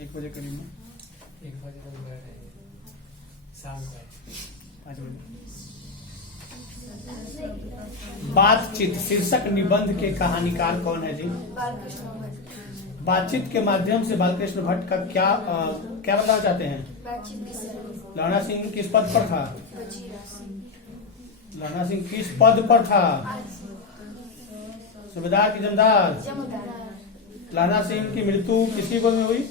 1 बजे करीब में, 1 बजे तक बैठ रहे शाम को 5 बजे। बातचीत शीर्षक निबंध के कहानीकार कौन है जी? बालकृष्ण भट्ट। बातचीत के माध्यम से बालकृष्ण भट्ट का क्या बताना चाहते हैं? बातचीत की सरल। लहणा सिंह किस पद पर था? वजीरा सिंह। लहणा सिंह किस पद पर था? सूबेदार की जमींदार? जमींदार। लहणा सिंह की मृत्यु किसकी गोद में हुई?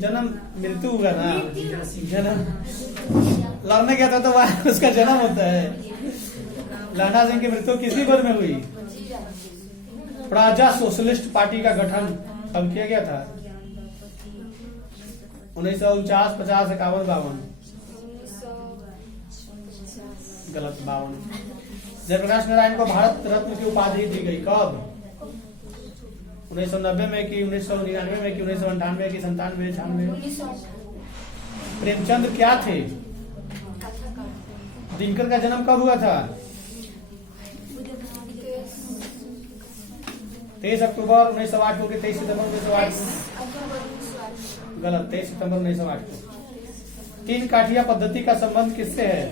जन्म मृत्यु होगा ना, जन्म लड़ने गया था तो वह उसका जन्म होता है। लहणा सिंह की मृत्यु किसकी गोद में हुई? प्रजा सोशलिस्ट पार्टी का गठन कब किया गया था? 1949, 50, 51, 52? गलत, 52। जयप्रकाश नारायण को भारत रत्न की उपाधि दी गई कब? 1990 में कि 1999 में कि 1998 की 97, 96? प्रेमचंद क्या थे? दिनकर का जन्म कब हुआ था? 23 अक्टूबर 1908 को, 23 सितंबर 1908? गलत, 23 सितंबर 1908 को। 3 काठिया पद्धति का संबंध किससे है?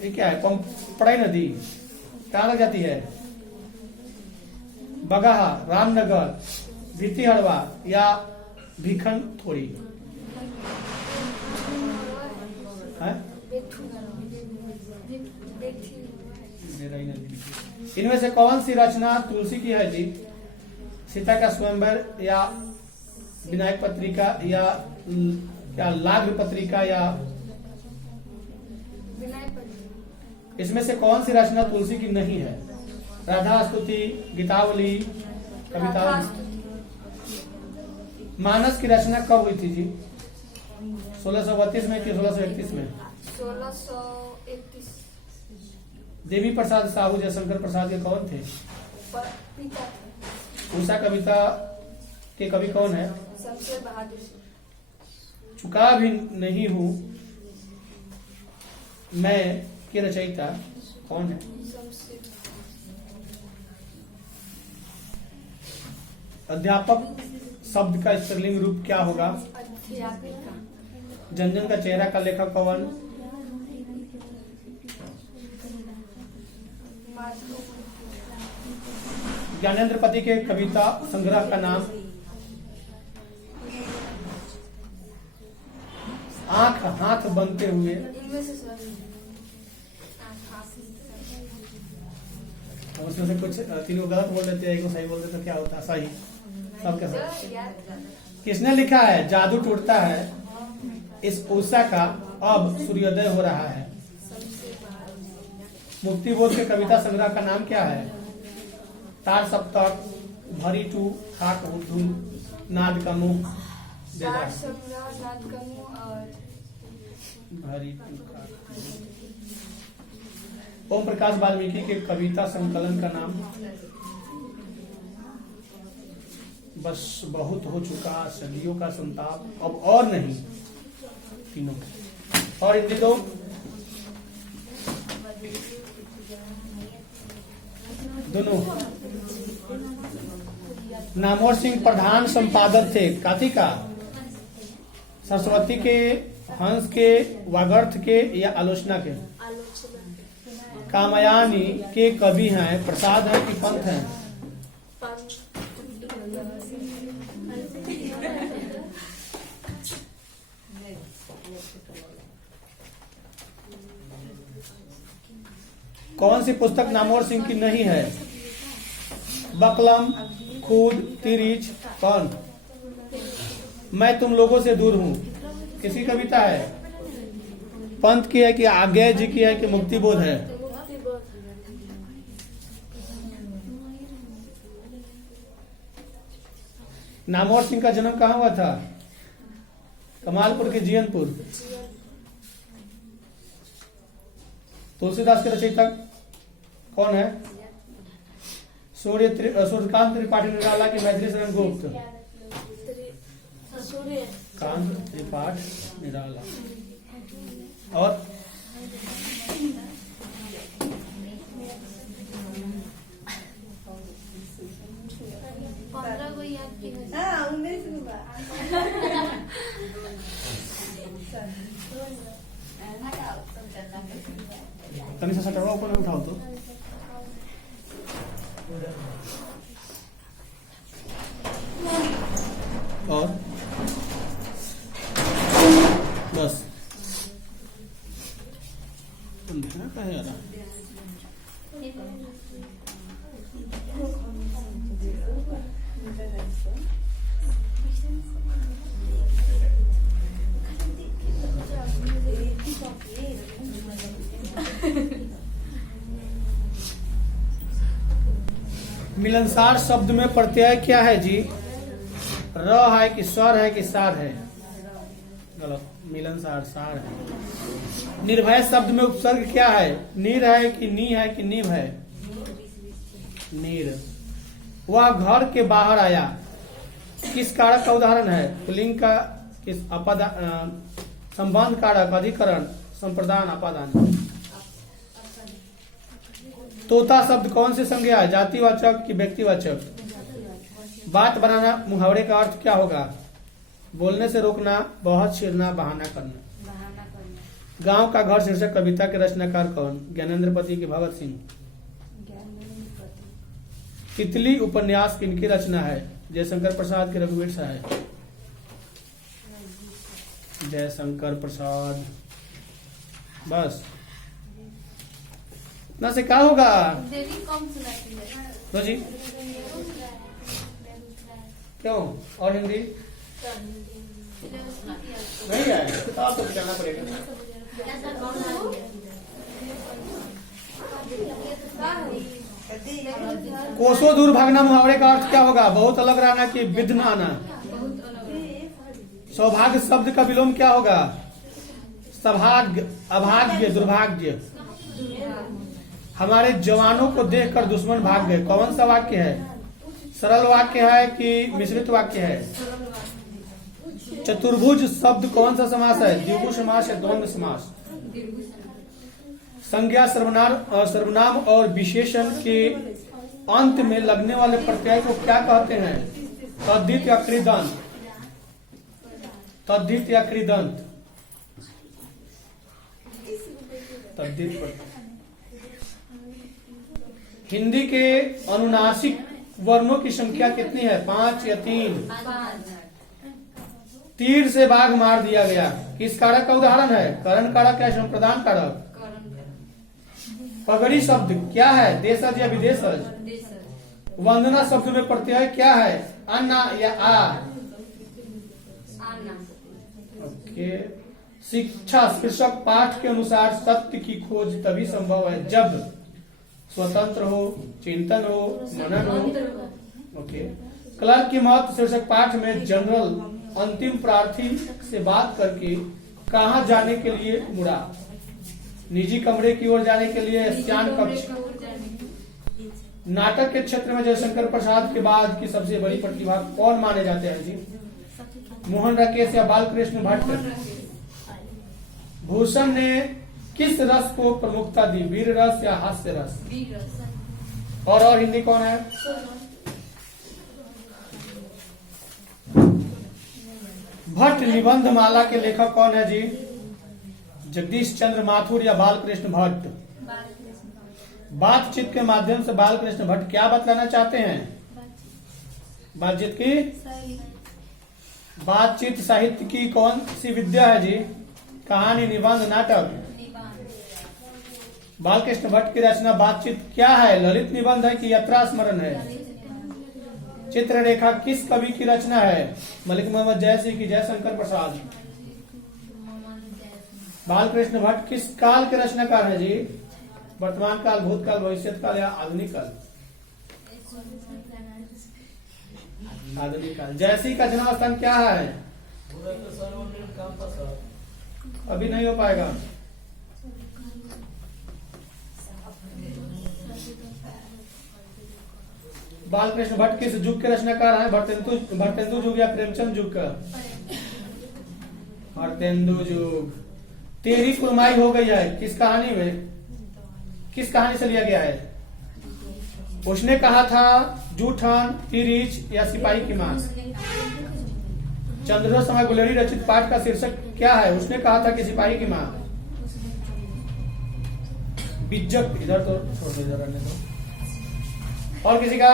ये क्या है? पड़ाई नदी कहाँ लग जाती है? बगाहा, रामनगर, भितिहड़वा या भिखन थोड़ी? इनमें से कौन सी रचना तुलसी की है जी? सीता का स्वयंवर या विनायक पत्रिका या लाग्र पत्रिका या? इसमें से कौन सी रचना तुलसी की नहीं है? राधा स्तुति, गीतावली, कवितावली? मानस की रचना कब हुई थी जी? 1632 में कि 1631 में? 1631। देवी प्रसाद साहू जयशंकर प्रसाद के कौन थे? पिता। उषा कविता के कवि कौन है? शमशेर बहादुर। चुका भी नहीं हूँ मैं के रचयिता कौन है? अध्यापक शब्द का स्त्रीलिंग रूप क्या होगा? अध्यापिका। जनजन का चेहरा का लेखक कौन? ज्ञानेंद्र पति के कविता संग्रह का नाम? आंख हाथ बनते हुए? उसमें से कुछ 3 को गलत बोल देते हैं, 1 को सही बोल देते तो क्या होता है? सही, सबके साथ। किसने लिखा है जादू टूटता है इस उषा का अब सूर्योदय हो रहा है? मुक्तिबोध के कविता संग्रह का नाम क्या है? तार सप्तक, भरी टू, खाक धुन, नाद का मुंह? भरी टू, खाक। ओम प्रकाश वाल्मीकि के कविता संकलन का नाम? बस बहुत हो चुका, सदियों का संताप, अब और नहीं, तीनों। और हिंदी दो? दोनों। नामवर सिंह प्रधान संपादक थे काथी का? सरस्वती के, हंस के, वागर्थ के या आलोचना के? कामयानी के कवि हैं, प्रसाद है कि पंथ हैं? कौन सी पुस्तक नामवर सिंह की नहीं है? बकलम, खुद, तिरिच, कौन? मैं तुम लोगों से दूर हूं किसी कविता है? पंथ की है कि आज्ञा जी की है कि मुक्तिबोध है? नामवर सिंह का जन्म कहाँ हुआ था? कमालपुर के जियनपुर। तुलसीदास के रचयिता कौन है? सूर्यकांत त्रिपाठी निराला की मैथिली शरण गुप्त? कांत त्रिपाठी निराला। और तनी सा सटरवा ऊपर में उठाओ तो। और बस अंधेरा का है यार। मिलनसार शब्द में प्रत्यय क्या है जी? र है कि स्वर है कि सार है? गलत, मिलनसार सार है। निर्भय शब्द में उपसर्ग क्या है? नीर है कि नी है कि नीव है? नीर। वह घर के बाहर आया, किस कारक का उदाहरण है? पुल्लिंग का किस संबंध कारक, अधिकरण, संप्रदान, अपादान। तोता शब्द कौन से संज्ञा है? जातिवाचक कि व्यक्तिवाचक? बात बनाना मुहावरे का अर्थ क्या होगा? बोलने से रोकना, बहुत छीरना, बहाना करना। गांव का घर शीर्षक कविता के रचनाकार कौन? ज्ञानेंद्र पति की भगत सिंह। तितली उपन्यास किनकी रचना है? जयशंकर प्रसाद के रघुवीर साहब। जयशंकर प्रसाद। बस ना से क्या होगा? तो जी क्यों? और हिंदी नहीं है तो बताना पड़ेगा। कोसों दूर भागना मुहावरे का अर्थ क्या होगा? बहुत अलग रहना कि विघ्न आना? सौभाग्य शब्द का विलोम क्या होगा? सौभाग्य, अभाग्य, दुर्भाग्य। हमारे जवानों को देखकर दुश्मन भाग गए, कौन सा वाक्य है? सरल वाक्य है कि मिश्रित वाक्य है? चतुर्भुज शब्द कौन सा समास है? द्विगु समास या द्वंद्व समास? संज्ञा, सर्वनाम और विशेषण के अंत में लगने वाले प्रत्यय को क्या कहते हैं? तद्धित या कृदंत? तद्धित या कृदंत? तद्धित प्रत्यय। हिंदी के अनुनासिक वर्णों की संख्या कितनी है? 5 या 3? तीर से बाघ मार दिया गया, किस कारक का उदाहरण है? करण कारक या संप्रदान कारक? पगड़ी शब्द क्या है? देशज या विदेशज? वंदना शब्द में प्रत्यय क्या है? अन्ना या आ? ओके। शिक्षा शीर्षक पाठ के अनुसार सत्य की खोज तभी संभव है जब स्वतंत्र हो, चिंतन हो, मनन हो। ओके। क्लर्क की मौत शीर्षक पाठ में जनरल अंतिम प्रार्थी से बात करके कहां जाने के लिए मुड़ा? निजी कमरे की ओर जाने के लिए, स्नान कक्ष। नाटक के क्षेत्र में जयशंकर प्रसाद के बाद की सबसे बड़ी प्रतिभा कौन माने जाते हैं जी? मोहन राकेश या बालकृष्ण भट्ट? भूषण ने किस रस को प्रमुखता दी? वीर रस या हास्य रस? और हिंदी कौन है? भट्ट निबंध माला के लेखक कौन है जी? जगदीश चंद्र माथुर या बालकृष्ण भट्ट? बातचीत के माध्यम से बालकृष्ण भट्ट क्या बतलाना चाहते हैं? बातचीत की बातचीत साहित्य की कौन सी विद्या है जी? कहानी, निबंध, नाटक? बालकृष्ण भट्ट की रचना बातचीत क्या है? ललित निबंध है कि यात्रा स्मरण है? चित्ररेखा किस कवि की रचना है? मलिक मोहम्मद जयसिंह की जयशंकर प्रसाद? बालकृष्ण भट्ट किस काल के रचनाकार है जी? वर्तमान काल, भूतकाल, भविष्यत काल या आधुनिक काल? आधुनिक काल। जयसिंह का जन्म स्थान क्या है? अभी नहीं हो पाएगा। बालकृष्ण भट्ट किस युग के रचनाकार हैं? भरतेंदु युग या प्रेमचंद युग का? भरतेंदु युग। तेरी कुरमाई हो गई है किस कहानी में? किस कहानी से लिया गया है? उसने कहा था जूठन, तिरिच या सिपाही की मां? चंद्रशेखर समय गुलेरी रचित पाठ का शीर्षक क्या है? उसने कहा था कि सिपाही की मां। बिज्जक, इधर तो छोड़ दो, इधर रहने दो। और किसी का?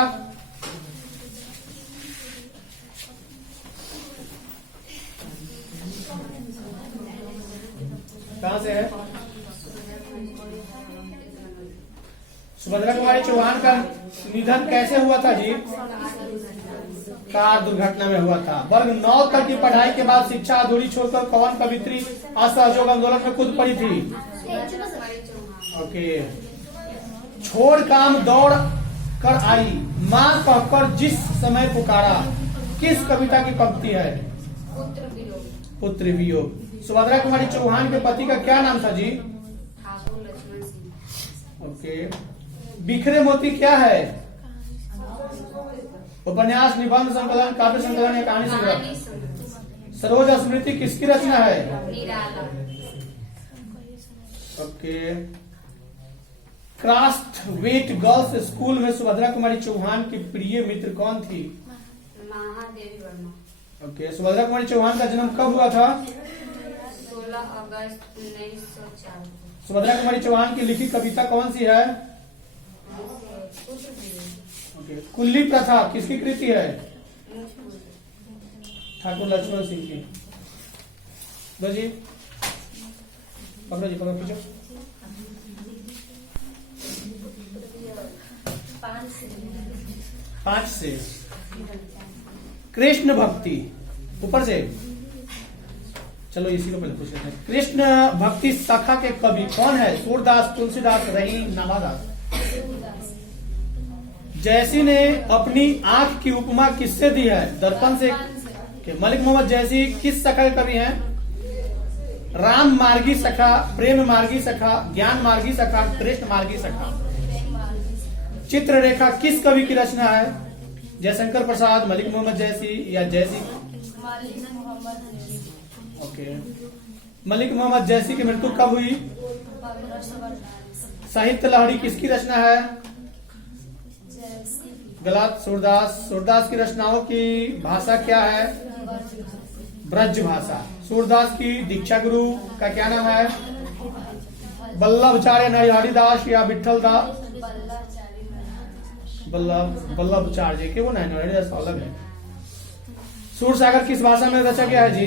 कहां से है? सुभद्रा कुमारी चौहान का निधन कैसे हुआ था जी? कार दुर्घटना में हुआ था। वर्ग 9 तक की पढ़ाई के बाद शिक्षा अधूरी छोड़कर कौन कवित्री असहयोग आंदोलन में कूद पड़ी थी? ओके। छोड़ काम दौड़ कर आई, मां कहकर जिस समय पुकारा, किस कविता की पंक्ति है? पुत्र वियोग। सुभद्रा कुमारी चौहान के पति का क्या नाम था जी? ठाकुर लक्ष्मण सिंह। ओके। बिखरे मोती क्या है? उपन्यास, निबंध संकलन, काव्य संकलन या कहानी संग्रह? सरोज स्मृति किसकी रचना है? निराला। ओके। क्रास्ट वेट गर्ल्स स्कूल में सुभद्रा कुमारी चौहान की प्रिय मित्र कौन थी? महादेवी वर्मा। ओके। सुभद्रा कुमारी चौहान का जन्म कब हुआ था? 16 अगस्त 1904। सुभद्रा कुमारी चौहान की लिखी कविता कौन सी है? पुत्र वियोग। ओके। कुल्ली प्रथा किसकी कृति है? ठाकुर लक्ष्मण सिंह की। लो जी, पकड़ो जी, पकड़ो, खींचो। 5 से। कृष्ण भक्ति, ऊपर से। चलो इसी को पहले पूछ लेते हैं। कृष्ण भक्ति शाखा के कवि कौन है? सूरदास, तुलसीदास, रहीम, नामादास? जैसी ने अपनी आंख की उपमा किससे दी है? दर्पण से। मलिक मोहम्मद जैसी किस शाखा के कवि हैं? राम मार्गी शाखा, प्रेम मार्गी शाखा, ज्ञान मार्गी शाखा, कृष्ण मार्गी शाखा। चित्ररेखा किस कवि की रचना है? जयशंकर प्रसाद, मलिक मोहम्मद जैसी या जैसी? ओके। मलिक मोहम्मद जैसी की मृत्यु कब हुई? साहित्य लहरी किसकी रचना है? गलत, सूरदास। सूरदास की रचनाओं की भाषा क्या है? ब्रज भाषा। सूरदास की दीक्षा गुरु का क्या नाम है? वल्लभाचार्य नरहरिदास या विठल दास? वल्लभाचार्य के वो नरहरिदास अलग है। सूरसागर किस भाषा में रचा गया है जी?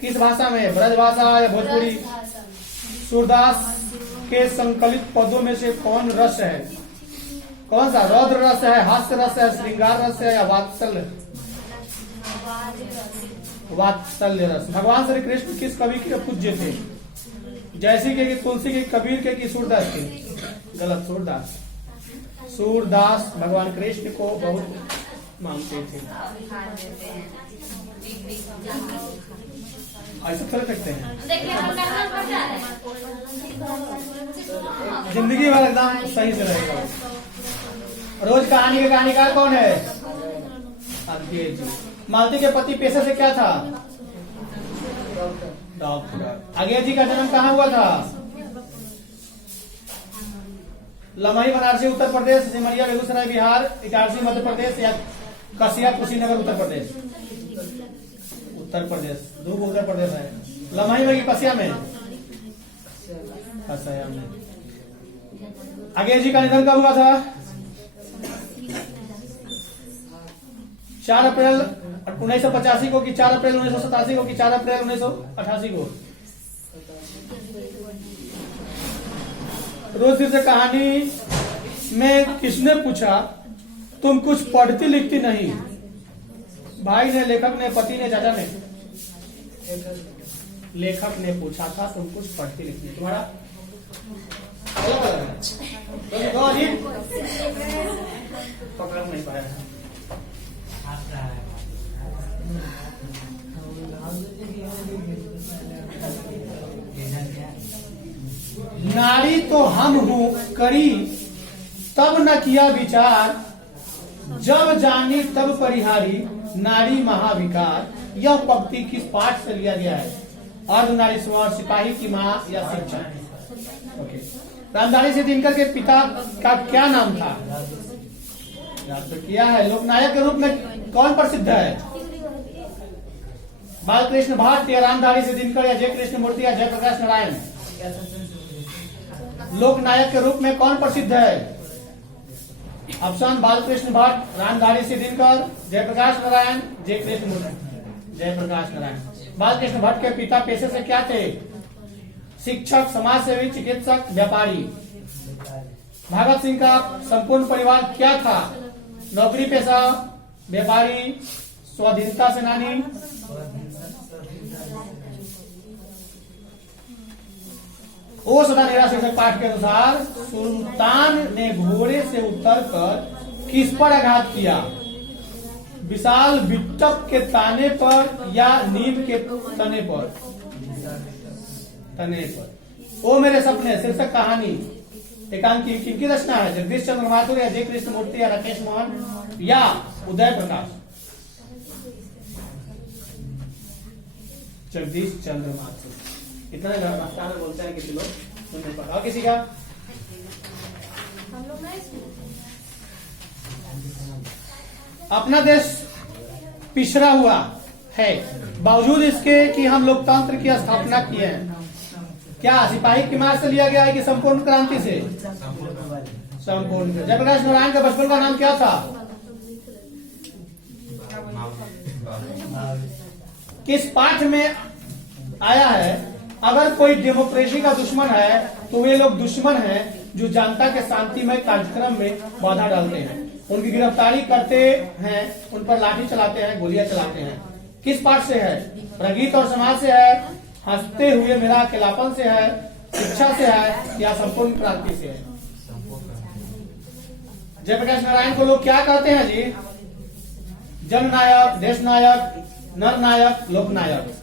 किस भाषा में? ब्रज भाषा या भोजपुरी? सूरदास के संकलित पदों में से कौन रस है? कौन सा? रौद्र रस है, हास्य रस है, श्रृंगार रस है या वात्सल्य? वात्सल्य रस। भगवान श्री कृष्ण किस कवि के पूज्य थे? जैसी के, तुलसी के, कबीर के, कि सूरदास के? गलत, सूरदास। सूरदास भगवान कृष्ण को बहुत मानते थे। ऐसे थोड़े सकते हैं, जिंदगी भर एकदम सही से रहेगा। रोज कहानी के कहानीकार कौन है? अंग्रेज। मालती के पति पेशे से क्या था? डॉक्टर। अंग्रेज जी का जन्म कहाँ हुआ था? लमही बनारसी उत्तर प्रदेश, सिमरिया बेगूसराय बिहार, इटारसी मध्य प्रदेश या कसिया कुशीनगर उत्तर प्रदेश? उत्तर प्रदेश। दो उत्तर प्रदेश है। लमही में कि कसिया में? कसिया में। अंग्रेज जी का निधन कब हुआ था? 4 अप्रैल 1985 को कि 4 अप्रैल 1987 को कि 4 अप्रैल 1988 को? रोज से कहानी में किसने पूछा तुम कुछ पढ़ती लिखती नहीं? भाई ने, लेखक ने, पति ने, चाचा ने? लेखक ने पूछा था तुम कुछ पढ़ती लिखती नहीं। तुम्हारा अलग अलग है। पकड़ नहीं पाया है। नारी तो हम हूँ करी तब न किया विचार, जब जानी तब परिहारी, नारी महाविकार। यह पंक्ति किस पाठ से लिया गया है? अर्धनारी स्वर, सिपाही की माँ या शिक्षा? ओके। रामधारी सिंह दिनकर के पिता का क्या नाम था? याद तो किया है। लोकनायक के रूप में कौन प्रसिद्ध है? बालकृष्ण भाट या रामधारी सिंह दिनकर या जय कृष्ण मूर्ति या जयप्रकाश नारायण? लोकनायक के रूप में कौन प्रसिद्ध है? ऑप्शन बालकृष्ण भट्ट, रामधारी सिद्धिनकर, जयप्रकाश नारायण, जयकृष्ण मूर्ति। जयप्रकाश नारायण। बालकृष्ण भट्ट के पिता पेशे से क्या थे? शिक्षक, समाजसेवी, चिकित्सक, व्यापारी। भगत सिंह का संपूर्ण परिवार क्या था? नौकरी पेशा, व्यापारी, स्वाधीनता सेनानी। ओ सदा निरा शीर्षक पाठ के अनुसार सुल्तान ने घोड़े से उतरकर किस पर आघात किया? विशाल बिट्टक के ताने पर या नीम के तने पर? तने पर। ओ मेरे सपने शीर्षक कहानी एकांकी किनकी रचना है? जगदीश चंद्र माथुर या जय कृष्ण मूर्ति या राकेश मोहन या उदय प्रकाश? जगदीश चंद्र माथुर। इतना मास्टर बोलते हैं किसी लोग सुन नहीं पता। और किसी का? अपना देश पिछड़ा हुआ है, बावजूद इसके कि हम लोकतंत्र की स्थापना किए हैं। क्या सिपाही की मार से लिया गया है कि संपूर्ण क्रांति से? संपूर्ण। जयप्रकाश नारायण के बचपन का नाम क्या था? किस पाठ में आया है अगर कोई डेमोक्रेसी का दुश्मन है तो वे लोग दुश्मन हैं जो जनता के शांतिमय कार्यक्रम में बाधा डालते हैं, उनकी गिरफ्तारी करते हैं, उन पर लाठी चलाते हैं, गोलियां चलाते हैं। किस पाठ से है? प्रगीत और समाज से है, हंसते हुए मेरा अकेलापन से है, शिक्षा से है या संपूर्ण क्रांति से है? जयप्रकाश नारायण को लोग क्या कहते हैं जी? जननायक, देश नायक, नर नायक, लोकनायक।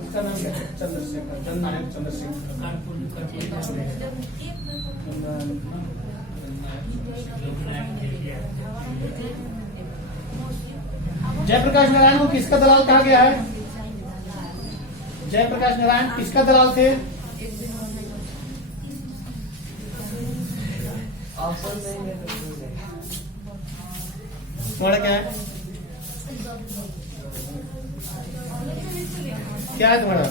उसका नाम क्या है? चंद्रशेखर, जननायक चंद्रशेखर। जयप्रकाश नारायण को किसका दलाल कहा गया है? जयप्रकाश नारायण किसका दलाल थे? तुम्हारा क्या है? क्या है तुम्हारा?